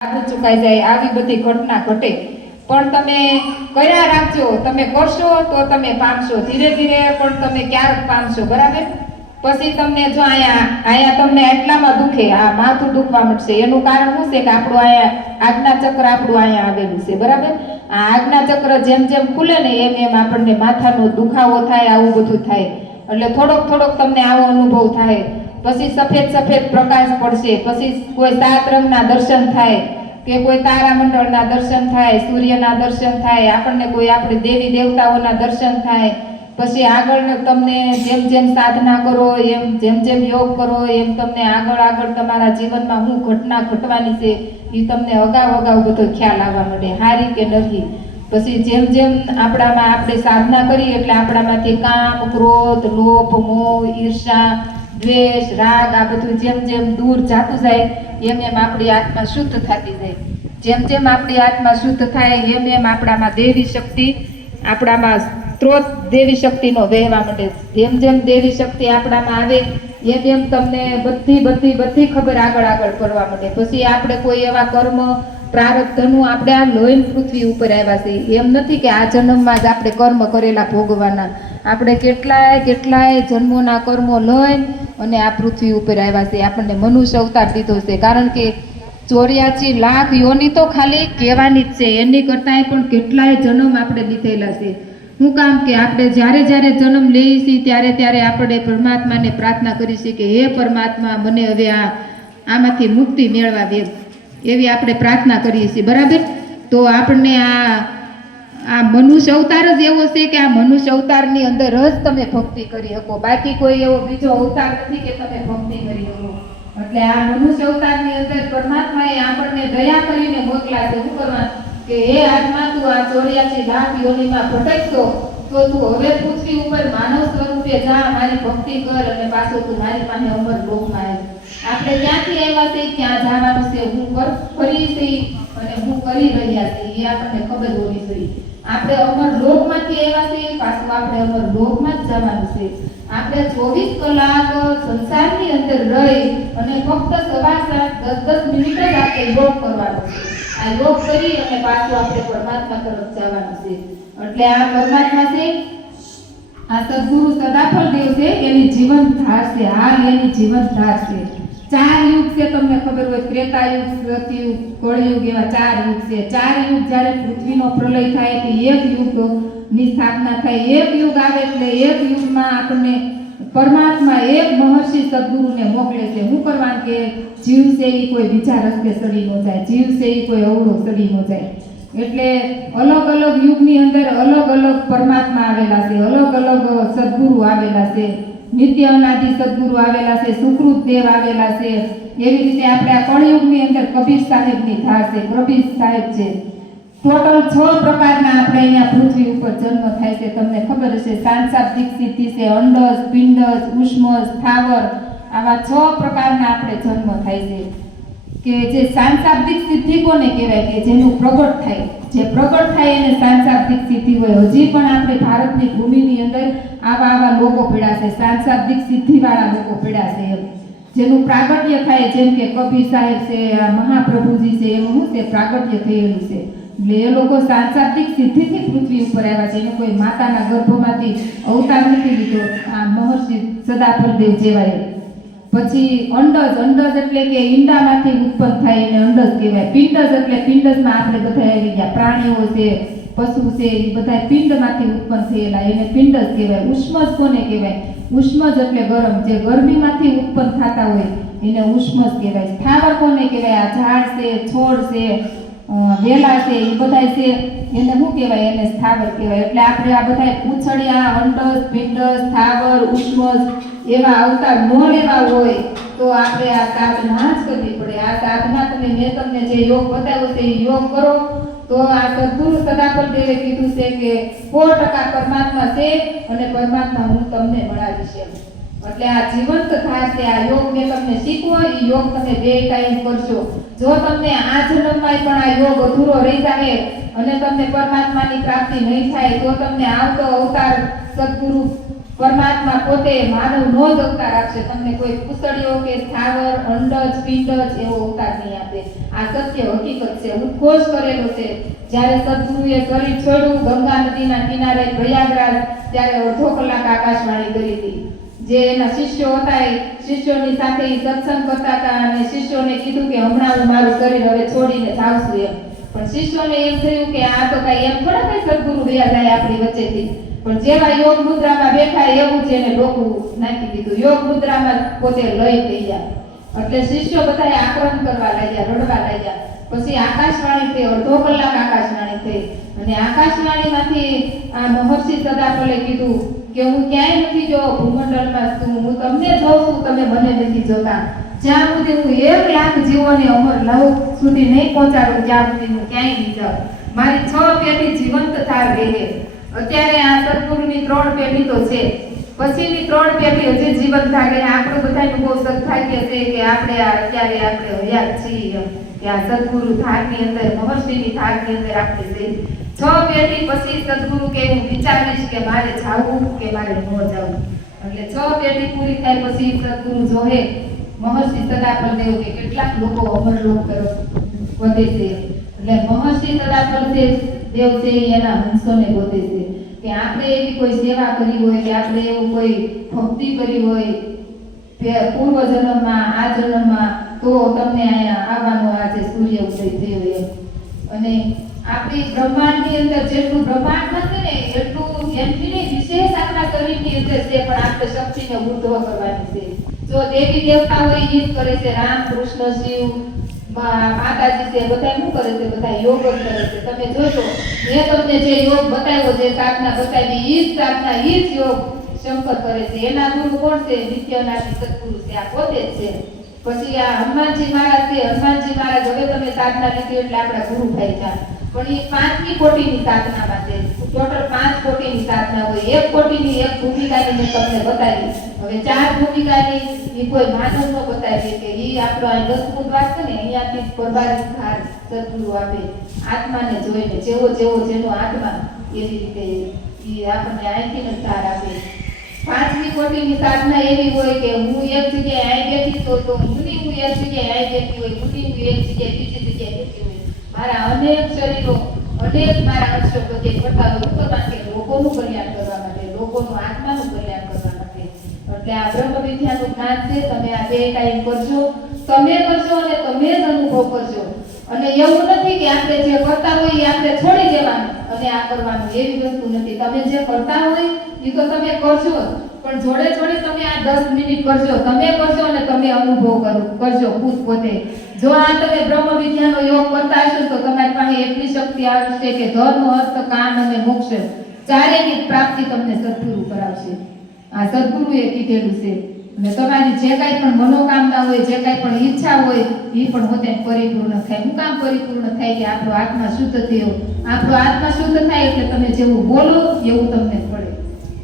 ચુકાઈ જાય આવી બધી ઘટના ઘટે પણ તમે કર્યા રાખજો, તમે કરશો તો તમે પામશો, ધીરે ધીરે પણ તમે ક્યારેક પામશો, બરાબર? પછી તમને જો અહીંયા તમને એટલામાં દુખે, આ માથું દુખવા મળશે, એનું કારણ શું છે કે આપણું અહીંયા આજ્ઞા ચક્ર આપણું અહીંયા આવેલું છે, બરાબર? આ આજ્ઞા ચક્ર જેમ જેમ ખુલે ને એમ એમ આપણને માથાનો દુખાવો થાય, આવું બધું થાય. એટલે થોડોક થોડોક તમને આવો અનુભવ થાય. પછી સફેદ સફેદ પ્રકાશ પડશે, પછી કોઈ 7 રંગના દર્શન થાય કે કોઈ તારામંડળના દર્શન થાય, સૂર્યના દર્શન થાય, આપણને કોઈ આપણે દેવી દેવતાઓના દર્શન થાય. પછી આગળ તમને જેમ જેમ સાધના કરો, એમ જેમ જેમ યોગ કરો, એમ તમને આગળ આગળ તમારા જીવનમાં શું ઘટના ઘટવાની છે એ તમને અગાઉ અગાઉ બધો ખ્યાલ આવવા માંડે, હારી કે નથી. પછી જેમ જેમ આપણામાં આપણે સાધના કરીએ એટલે આપણામાંથી કામ, ક્રોધ, લોભ, મોહ, ઈર્ષા, દ્વેષ, રાગ આ બધું જેમ જેમ દૂર જાતું જાય એમ એમ આપણી આત્મા શુદ્ધ થતી જાય. જેમ જેમ આપણી આત્મા શુદ્ધ થાય એમ એમ આપણામાં દેવી શક્તિ, આપણામાં સ્ત્રોત દેવી શક્તિનો વહેવા માંડે. જેમ જેમ દેવી શક્તિ આપણામાં આવે એમ એમ તમને બધી બધી બધી ખબર આગળ આગળ પડવા માંડે. પછી આપણે કોઈ એવા કર્મ પ્રારબ્ધનું આપણે આ લોહીન પૃથ્વી ઉપર આવ્યા છે, એમ નથી કે આ જન્મમાં જ આપણે કર્મ કરેલા ભોગવાના. આપણે કેટલાય કેટલાય જન્મોના કર્મો લઈને અને આ પૃથ્વી ઉપર આવ્યા છે, આપણને મનુષ્ય અવતાર દીધો છે. કારણ કે 84 લાખ યોની તો ખાલી કહેવાની જ છે, એની કરતાંય પણ કેટલાય જન્મ આપણે લીધેલા છે. શું કામ કે આપણે જ્યારે જ્યારે જન્મ લઈએ છીએ ત્યારે ત્યારે આપણે પરમાત્માને પ્રાર્થના કરી છીએ કે હે પરમાત્મા મને હવે આમાંથી મુક્તિ મેળવા દે, એવી આપણે પ્રાર્થના કરીએ છીએ, બરાબર? તો આપણને આ મનુષ્ય અવતાર જ એવો છે કે આ મનુષ્ય અવતારની અંદર જ તમે ભક્તિ કરી શકો, બાકી કોઈ એવો બીજો અવતાર નથી કે તમે ભક્તિ કરી શકો. એટલે આ મનુષ્ય અવતારની અંદર પરમાત્માએ આપણને દયા કરીને મોકલા છે. શું કરવાનું કે હે આત્મા તું આ 84 લાખ યોનીમાં ભટકતો તો તું હવે પૃથ્વી ઉપર માનવ સ્વરૂપે જા, મારી ભક્તિ કર અને પાછો તું મારી પાસે અમર લોકમાં આવ. આપણે ક્યાંથી આવ્યા છે, ક્યાં જવાનું છે, હું કરી છે અને હું કરી રહ્યા છે એ આપણને ખબર હોવી જોઈએ. આપણે અમર લોકમાંથી આવ્યા છે, પાછું આપણે અમર લોકમાં જ જવાનું છે. આપણે 24 કલાક સંસારની અંદર રહી અને ફક્ત 7:30-10 મિનિટ જ આપણે યોગ કરવાનો છે. આ યોગ કરી અને પાછું આપણે પરમાત્મા તરફ જવાનું છે. એટલે આ પરમાત્મા છે, આ સદગુરુ સદાફળ દેવ છે, એની જીવન ધાર છે, હાલ એની જીવન ધાર છે. 4 યુગ છે, તમને ખબર હોય, ત્રેતાયુગ, સતયુગ, કળયુગ, એવા 4 યુગ છે. 4 યુગ જ્યારે પૃથ્વીનો પ્રલય થાય તો એક યુગની સ્થાપના થાય. એક યુગ આવે એટલે એક યુગમાં આપણને પરમાત્મા એક મહર્ષિ સદગુરુને મોકલે છે. શું કરવાનું કે જીવ છે એ કોઈ બીજા રસ્તે સડી ન જાય, જીવ છે એ કોઈ અવળો સડી ન જાય. એટલે અલગ અલગ યુગની અંદર અલગ અલગ પરમાત્મા આવેલા છે, અલગ અલગ સદગુરુ આવેલા છે. નિત્ય અનાદિ સદગુરુ આવેલા છે, સુકૃત દેવ આવેલા છે. એવી રીતે આપણે આ કળયુગની અંદર કબીર સાહેબની ધાર છે, કબીર સાહેબ છે. ટોટલ 6 પ્રકારના આપણે અહીંયા પૃથ્વી ઉપર જન્મ થાય છે. તમને ખબર હશે, સાંસાબદિક સિદ્ધિ છે, અંડજ, પિંડજ, ઉષ્મજ, સ્થાવર, આવા 6 પ્રકારના આપણે જન્મ થાય છે. કે જે સાંસાબદિક સિદ્ધિ કોને કહેવાય કે જેનું પ્રગટ થાય, જે પ્રગટ થાય એને સાંસાબદિક સિદ્ધિ હોય. હજી પણ આપણે ભારતની ભૂમિની અંદર આવા લોકો પડ્યા છે, સાંસાબદિક સિદ્ધિવાળા લોકો પડ્યા છે, એમ જેનું પ્રાગટ્ય થાય. જેમ કે કબીર સાહેબ છે, આ મહાપ્રભુજી છે, એનું શું છે પ્રાગટ્ય થયેલું છે. એટલે એ લોકો સાંસાબદિક સિદ્ધિથી પૃથ્વી ઉપર આવ્યા છે. એનું કોઈ માતાના ગર્ભમાંથી અવતાર નથી લીધો, આ મહર્ષિ સદાફળ દેવ જેવા. પછી અંડજ, અંડજ એટલે કે ઈંડામાંથી ઉત્પન્ન થાય એને અંડજ કહેવાય. પિંડજ એટલે પિંડજમાં આપણે બધા આવી ગયા, પ્રાણીઓ છે, પશુ છે, એ બધા પિંડમાંથી ઉત્પન્ન થયેલા, એને પિંડજ કહેવાય. ઉષ્મજ કોને કહેવાય? ઉષ્મજ એટલે ગરમ, જે ગરમીમાંથી ઉત્પન્ન થતા હોય એને ઉષ્મજ કહેવાય. સ્થાવર કોને કહેવાય? આ ઝાડ છે, છોડ છે, વેલા છે, એ બધા છે, એને શું કહેવાય? એને સ્થાવર કહેવાય. એટલે આપણે આ બધા પૂંછડિયા, અંડજ, પિંડજ, સ્થાવર, ઉષ્મજ એવા અવતાર ન લેવા હોય તો આપણે આ સાધના જ કરવી પડે. આ સાધના મેં તમને જે યોગ બતાવ્યો છે એ યોગ કરો તો આ સદગુરુ સદાફળ દેવે કીધું છે કે 100% પરમાત્મા છે અને પરમાત્મા હું તમને મળાવીશ. એટલે આ જીવંત ધાર છે. આ યોગ મેં તમને શીખવો, એ યોગ તમે 2 ટાઈમ કરશો. જો તમને આ જન્મમાં પણ આ યોગ અધૂરો રહી જાય અને તમને પરમાત્માની પ્રાપ્તિ નહીં થાય તો તમને આવતો અવતાર સદગુરુ પરમાત્મા પોતે માનવ નો જ અવતાર આપશે, તમને કોઈ પૂતળીઓ કે સ્થાવર અંડજ પિંડજ એવો અવતાર નહીં આપે. આ સત્ય હકીકત છે, ઉદ્ઘોષ કરેલો છે. જ્યારે સદગુરુએ શરીર છોડ્યું ગંગા નદીના કિનારે પ્રયાગરાજ, ત્યારે અડધો કલાક આકાશવાણી કરી હતી. જે એના શિષ્યો હતા એ શિષ્યોની સાથે સત્સંગ કરતા હતા અને શિષ્યોને કીધું કે હમણાં હું મારું શરીર હવે છોડીને જાઉં છું એમ. પણ શિષ્યોને એમ થયું કે આ તો કઈ એમ થોડા કઈ સદગુરુ ગયા જાય આપણી વચ્ચેથી. પણ જેવા યોગ મુદ્રામાં બેઠા એવું જ એને ડોકું નાખી દીધું, યોગ મુદ્રામાં પોતે લઈ થઈ ગયા. એટલે શિષ્યો બધાએ આક્રમણ કરવા લાગ્યા, રડવા લાગ્યા. પછી આકાશવાણી થઈ, અડધો કલાક આકાશવાણી થઈ અને આકાશવાણીમાંથી આ મહર્ષિ સદાફલે કીધું કે હું ક્યાંય નથી જો ભૂમંડળમાં છું, હું તમને જોઉં છું, તમે મને નથી જોતા. જ્યાં સુધી હું 1 લાખ જીવોને અમર લવ સુધી નહીં પહોંચાડું ત્યાં સુધી હું ક્યાંય નહીં જાઉં. મારી 6 પેઢી જીવંત થાર રહે. અત્યારે આ સદગુરુની 3 પેઢી તો છે, પછીની 3 પેઢી હજી જીવંત થાય. આપણું બધાનું બહુ સદભાગ્ય છે કે આપણે અત્યારે આપણે હયાત છીએ કે આ સદગુરુ ધારની અંદર, મહર્ષિની ધારની અંદર આપણે છીએ. 6 પેઢી પછી સદગુરુ કે હું વિચારીશ કે મારે જાવું કે મારે ન જાવું. એટલે 6 પેઢી પૂરી થાય પછી સદગુરુ જોહે મહર્ષિ સદાફલ દેવ કે કેટલાક લોકો અમરલોક તરફ વધે છે. એટલે મહર્ષિ સદાફલ દેવ છે એના હંસોને બોધે છે કે આપણે એવી કોઈ સેવા કરી હોય કે આપણે એવું કોઈ ભક્તિ કરી હોય પૂર્વ જન્મમાં આ જન્મમાં, તો તમને અહીંયા આવવાનો આજે સૂર્ય ઉદય થયો એમ. અને આપણી બ્રહ્માંડની અંદર જેટલું બ્રહ્માંડ નથી ને એટલું એમથી વિશેષ આપણા શરીરની અંદર છે, પણ આપણે શક્તિને ઉર્ધ્વ કરવાની છે. જો દેવી દેવતા હોય એ જ કરે છે, રામ કૃષ્ણ શિવ માતાજી છે, બધા શું કરે છે? બધા યોગ જ કરે છે. તમે જોશો મેં તમને જે યોગ બતાવ્યો, જે સાધના બતાવી, એ જ સાધના, એ જ યોગ શંકર કરે છે. એના ગુરુ કોણ છે? નિત્યનાથી સદગુરુ છે, આ પોતે જ છે. પછી આ હનુમાનજી મહારાજ છે, હનુમાનજી મહારાજ હવે તમે સાધના લીધી એટલે આપણા ગુરુ ભાઈ છે. પણ એ 5મી કોટીની સાધનામાં છે. ટોટલ 5 કોટીની સાધના હોય. 1 કોટીની 1 ભૂમિકાની મેં તમને બતાવી. હવે 4 ભૂમિકાની એ કોઈ માનવ ન બતાવી કે એ આપણો આ 10મું દ્વાર છે ને, અહીંયાથી પરબારી ધાર સદગુરુ આપે આત્માને જોઈને. જેવો જેવો જેનો આત્મા એવી રીતે એ આપણને અહીંથી જ ધાર આપે. 5મી કોટીની સાધના એવી હોય કે હું એક જગ્યાએ અહીં બેઠી તો મુનિ હું એક જગ્યાએ અહીં બેઠી હોય, મુનિ હું એક જગ્યાએ બીજી જગ્યાએ બેઠી હોય. મારા અનેક શરીરો, અનેક મારા અંશો બધે કરતા હોય કરવા માટે, લોકોનું કલ્યાણ કરવા માટે, લોકોનું આત્માનું કલ્યાણ કરવા માટે. એટલે આ બ્રહ્મ વિદ્યાનું જ્ઞાન છે. તમે આ 2 ટાઈમ કરજો, તમે કરજો અને તમે જ અનુભવ કરજો. અને એવું નથી કે આપણે જે કરતા હોય એ આપણે છોડી દેવાનું અને આ કરવાનું, એવી વસ્તુ નથી. તમે જે કરતા હોય એ તો તમે કરજો, પણ જોડે જોડે તમે આ 10 મિનિટ કરજો, તમે કરજો અને તમે અનુભવ કરજો ખુદ પોતે. જો આ તમે બ્રહ્મ વિદ્યાનો યોગ કરતા હશો તો તમારી પાસે એટલી શક્તિ આવશે કે ધર્મ, અર્થ, કામ અને મોક્ષ ચારેયની પ્રાપ્તિ તમને સદગુરુ કરાવશે. આ સદગુરુએ કીધેલું છે. અને તમારી જે કાંઈ પણ મનોકામના હોય, જે કાંઈ પણ ઈચ્છા હોય એ પણ હોતે પરિપૂર્ણ થાય. શું કામ પરિપૂર્ણ થાય? કે આપણો આત્મા શુદ્ધ થયો. આપણો આત્મા શુદ્ધ થાય એટલે તમે જેવું બોલો એવું તમને